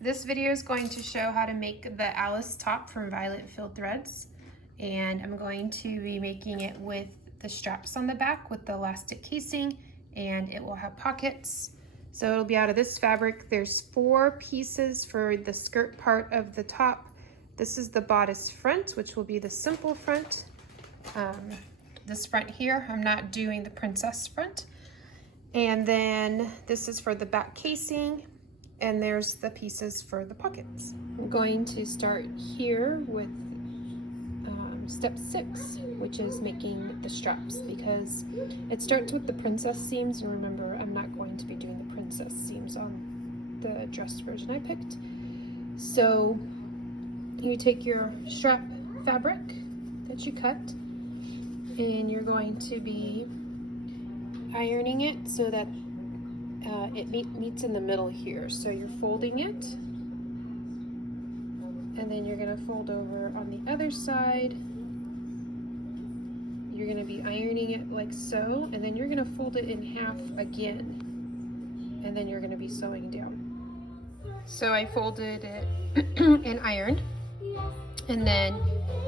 This video is going to show how to make the Alice top from Violette Field Threads, and I'm going to be making it with the straps on the back with the elastic casing, and it will have pockets. So it'll be out of this fabric. There's 4 pieces for the skirt part of the top. This is the bodice front, which will be the simple front. This front here, I'm not doing the princess front. And then this is for the back casing. And there's the pieces for the pockets. I'm going to start here with step 6, which is making the straps, because it starts with the princess seams, and remember, I'm not going to be doing the princess seams on the dress version I picked. So you take your strap fabric that you cut, and you're going to be ironing it so that it meets in the middle here. So you're folding it, and then you're going to fold over on the other side. You're going to be ironing it like so, and then you're going to fold it in half again, and then you're going to be sewing down. So I folded it and ironed, and then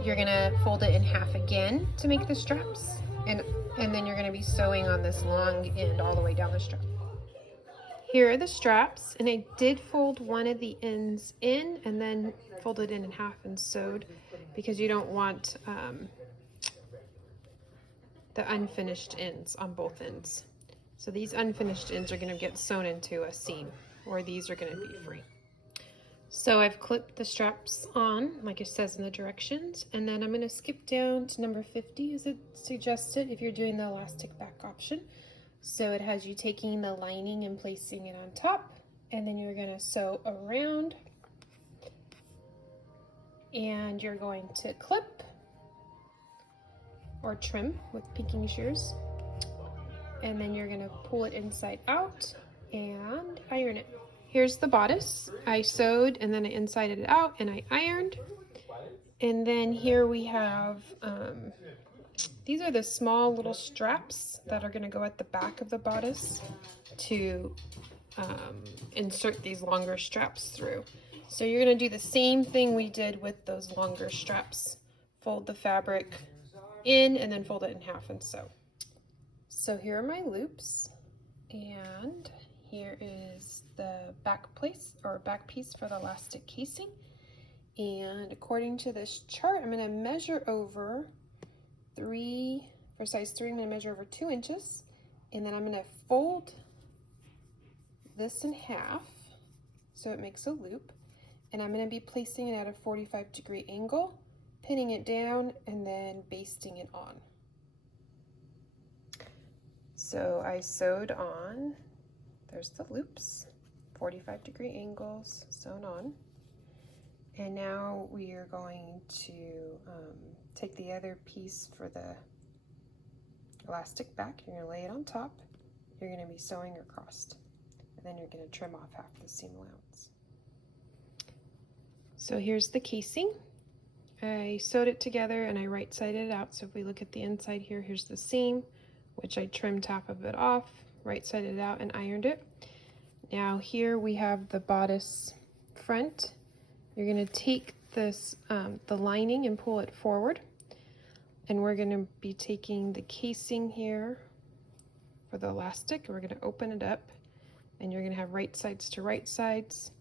you're going to fold it in half again to make the straps, and then you're going to be sewing on this long end all the way down the strap. Here are the straps, and I did fold one of the ends in and then folded it in half and sewed, because you don't want the unfinished ends on both ends. So these unfinished ends are going to get sewn into a seam, or these are going to be free. So I've clipped the straps on like it says in the directions, and then I'm going to skip down to number 50 as it suggested if you're doing the elastic back option. So it has you taking the lining and placing it on top, and then you're going to sew around, and you're going to clip or trim with pinking shears, and then you're going to pull it inside out and iron it. Here's the bodice. I sewed, and then I insided it out and I ironed. And then here we have these are the small little straps that are going to go at the back of the bodice to insert these longer straps through. So you're going to do the same thing we did with those longer straps. Fold the fabric in and then fold it in half and sew. So here are my loops, and here is the back place or back piece for the elastic casing. And according to this chart, I'm going to measure over for size 3, I'm going to measure over 2 inches, and then I'm going to fold this in half so it makes a loop, and I'm going to be placing it at a 45-degree angle, pinning it down, and then basting it on. So I sewed on, there's the loops, 45-degree angles sewn on. And now we are going to take the other piece for the elastic back. You're going to lay it on top. You're going to be sewing across, and then you're going to trim off half the seam allowance. So here's the casing. I sewed it together and I right-sided it out. So if we look at the inside here, here's the seam, which I trimmed half of it off, right-sided it out and ironed it. Now here we have the bodice front. You're going to take this, the lining, and pull it forward. And we're going to be taking the casing here for the elastic. We're going to open it up, and you're going to have right sides to right sides.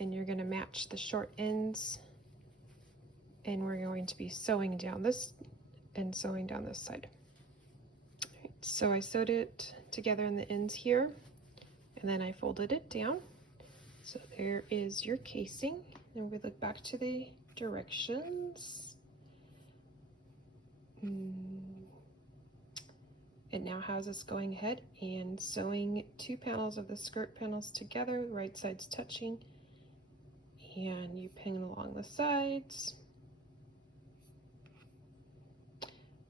And you're going to match the short ends. And we're going to be sewing down this and sewing down this side. Right, so I sewed it together in the ends here, and then I folded it down. So there is your casing. And we look back to the directions. It now has us going ahead and sewing 2 panels of the skirt panels together, right sides touching, and you pin along the sides.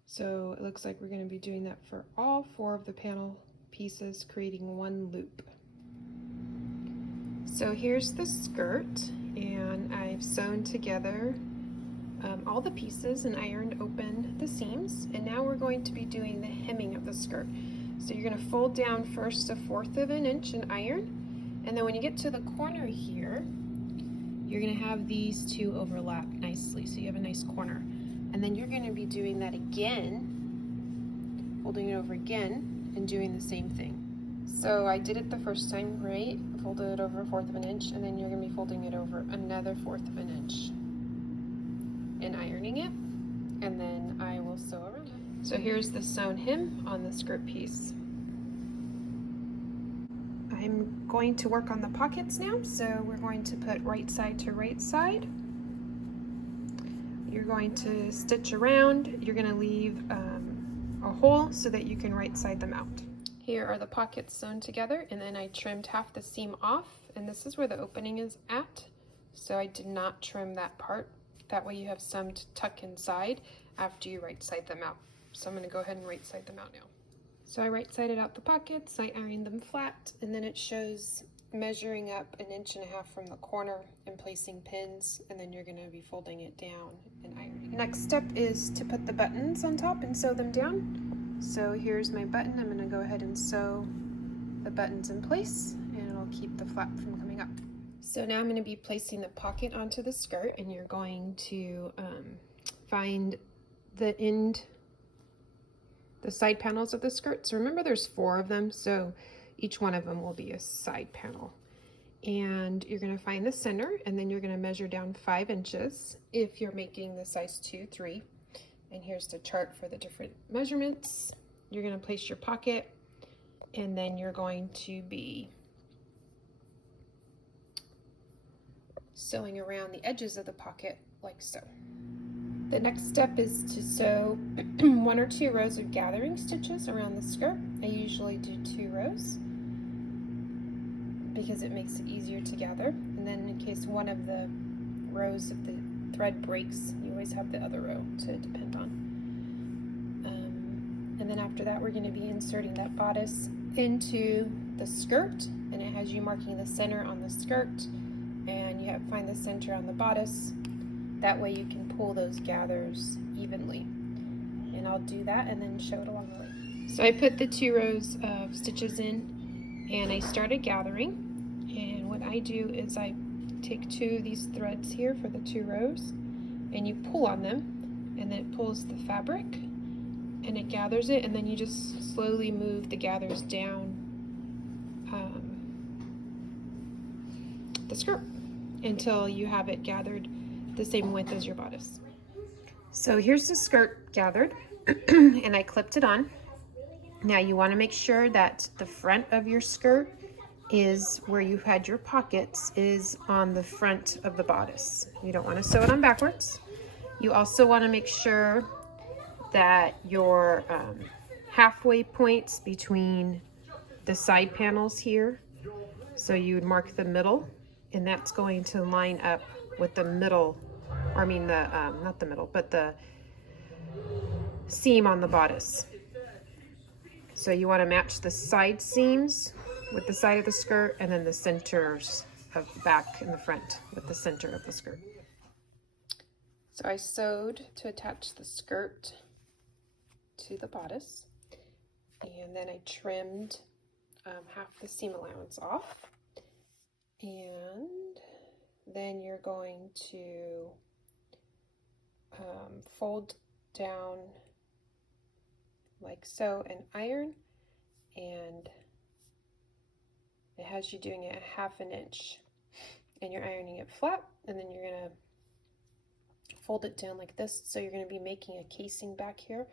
So it looks like we're going to be doing that for all 4 of the panel pieces, creating 1 loop. So here's the skirt, and I've sewn together all the pieces and ironed open the seams, and now we're going to be doing the hemming of the skirt. So you're going to fold down first 1/4 of an inch and iron, and then when you get to the corner here, you're going to have these two overlap nicely, so you have a nice corner. And then you're going to be doing that again, folding it over again, and doing the same thing. So I did it the first time, right? Folded it over 1/4 of an inch, and then you're going to be folding it over another 1/4 of an inch and ironing it, and then I will sew around it. So here's the sewn hem on the skirt piece. I'm going to work on the pockets now, so we're going to put right side to right side. You're going to stitch around. You're going to leave a hole so that you can right side them out. Here are the pockets sewn together, and then I trimmed half the seam off, and this is where the opening is at, so I did not trim that part. That way you have some to tuck inside after you right side them out. So I'm going to go ahead and right side them out now. So I right sided out the pockets, I ironed them flat, and then it shows measuring up 1.5 inches from the corner and placing pins, and then you're going to be folding it down and ironing. Next step is to put the buttons on top and sew them down. So here's my button. I'm going to go ahead and sew the buttons in place, and it'll keep the flap from coming up. So now I'm going to be placing the pocket onto the skirt, and you're going to find the side panels of the skirt. So remember there's 4 of them, so each one of them will be a side panel. And you're going to find the center, and then you're going to measure down 5 inches if you're making the size 2, 3. And here's the chart for the different measurements. You're going to place your pocket, and then you're going to be sewing around the edges of the pocket like so. The next step is to sew 1 or 2 rows of gathering stitches around the skirt. I usually do 2 rows because it makes it easier to gather. And then in case one of the rows of the thread breaks, you always have the other row to depend on. And then after that, we're going to be inserting that bodice into the skirt, and it has you marking the center on the skirt, and you have to find the center on the bodice. That way you can pull those gathers evenly. And I'll do that and then show it along the way. So I put the 2 rows of stitches in, and I started gathering. And what I do is I take 2 of these threads here for the 2 rows, and you pull on them, and then it pulls the fabric, and it gathers it, and then you just slowly move the gathers down the skirt until you have it gathered the same width as your bodice. So here's the skirt gathered, and I clipped it on. Now you want to make sure that the front of your skirt is where you had your pockets is on the front of the bodice. You don't want to sew it on backwards. You also want to make sure that your halfway points between the side panels here, so you would mark the middle, and that's going to line up with the middle, or I mean the not the middle, but the seam on the bodice. So you want to match the side seams with the side of the skirt, and then the centers of the back and the front with the center of the skirt. So I sewed to attach the skirt to the bodice, and then I trimmed half the seam allowance off, and then you're going to fold down like so and iron, and it has you doing it 1/2 inch, and you're ironing it flat, and then you're going to fold it down like this, so you're going to be making a casing back here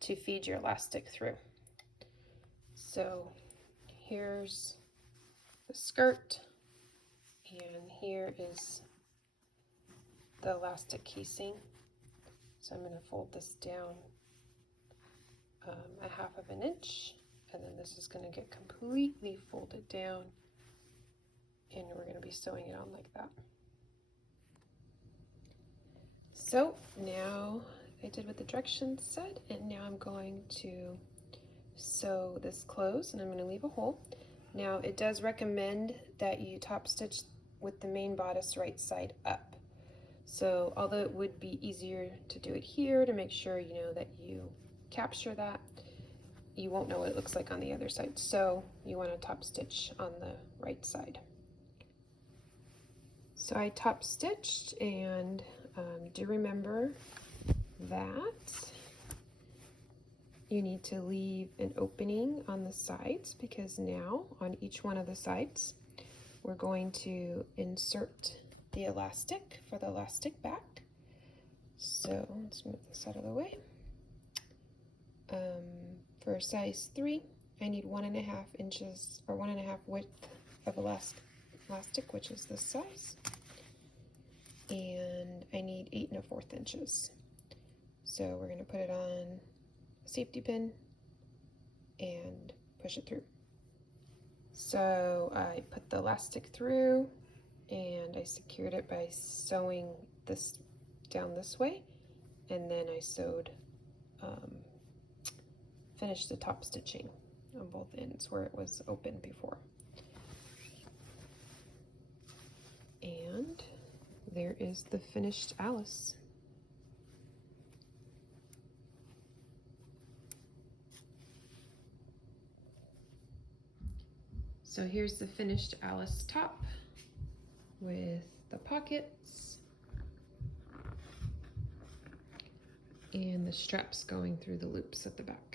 to feed your elastic through. So here's the skirt, and here is the elastic casing. So I'm going to fold this down 1/2 inch, and then this is going to get completely folded down, and we're going to be sewing it on like that. So now I did what the directions said, and now I'm going to sew this close, and I'm going to leave a hole. Now it does recommend that you top stitch with the main bodice right side up. So although it would be easier to do it here to make sure you know that you capture that, you won't know what it looks like on the other side. So you want to top stitch on the right side. So I top stitched, and do remember that you need to leave an opening on the sides, because now on each one of the sides we're going to insert the elastic for the elastic back. So let's move this out of the way. For size 3, I need 1.5 inches or 1.5 width of elastic, which is this size, and I need 8 1/4 inches. So we're going to put it on a safety pin and push it through. So I put the elastic through and I secured it by sewing this down this way, and then I sewed, finished the top stitching on both ends where it was open before. And there is the finished Alice. So here's the finished Alice top with the pockets and the straps going through the loops at the back.